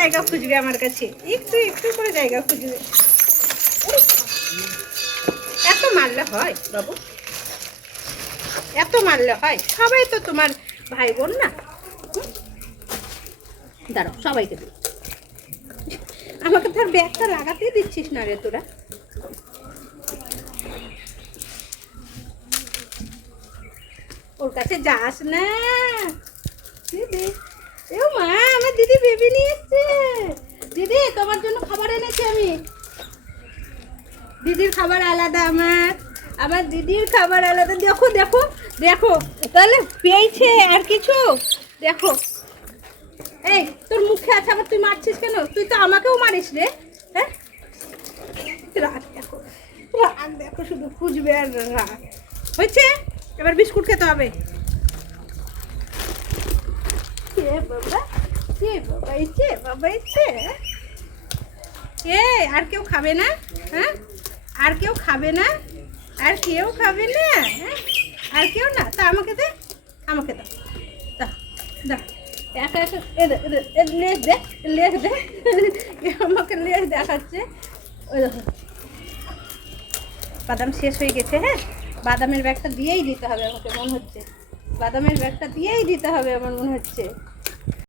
জায়গা খুঁজবে আমার কাছে, একটু একটু করে জায়গা খুঁজবে। এত মারলে হয় বাবু, এত মারলে হয়? সবাই তো তোমার ভাই বোন না? দাঁড়াও, সবাইকে দিই। আমাকে তোর ব্যাগটা লাগাতেই দিচ্ছিস না রে তোরা। ওর কাছে যাস না দিদি। এ মা, আমার দিদি বেবি নিয়ে এসছে। দিদি তোমার জন্য খাবার এনেছি আমি। দিদির খাবার আলাদা, আমার দিদির খাবার আলাদা। দেখো দেখো দেখো, তাহলে পেয়েছে আর কিছু। দেখো, এই তোর মুখে আছে আবার তুই মারছিস কেন? তুই তো আমাকেও মারিস রে। হ্যাঁ, রাগ দেখো, রাগ দেখো, শুধু খুঁজবে আর রাগ। হয়েছে, এবার বিস্কুট খেতে হবে। বাবা ইচ্ছে, বাবা ইচ্ছে। আর কেউ খাবে না? হ্যাঁ, আর কেউ খাবে না? আর কেউ খাবে না? হ্যাঁ, আর কেউ না? তা আমাকে দে, আমাকে দাও, দাও দাও। একা একা লেজ দে, লেজ দে। আমাকে লেজ দেখাচ্ছে। ওই দেখো, বাদাম শেষ হয়ে গেছে। হ্যাঁ, বাদামের ব্যাগটা দিয়েই দিতে হবে আমাকে মনে হচ্ছে, বাদামের ব্যাগটা দিয়েই দিতে হবে আমার মনে হচ্ছে।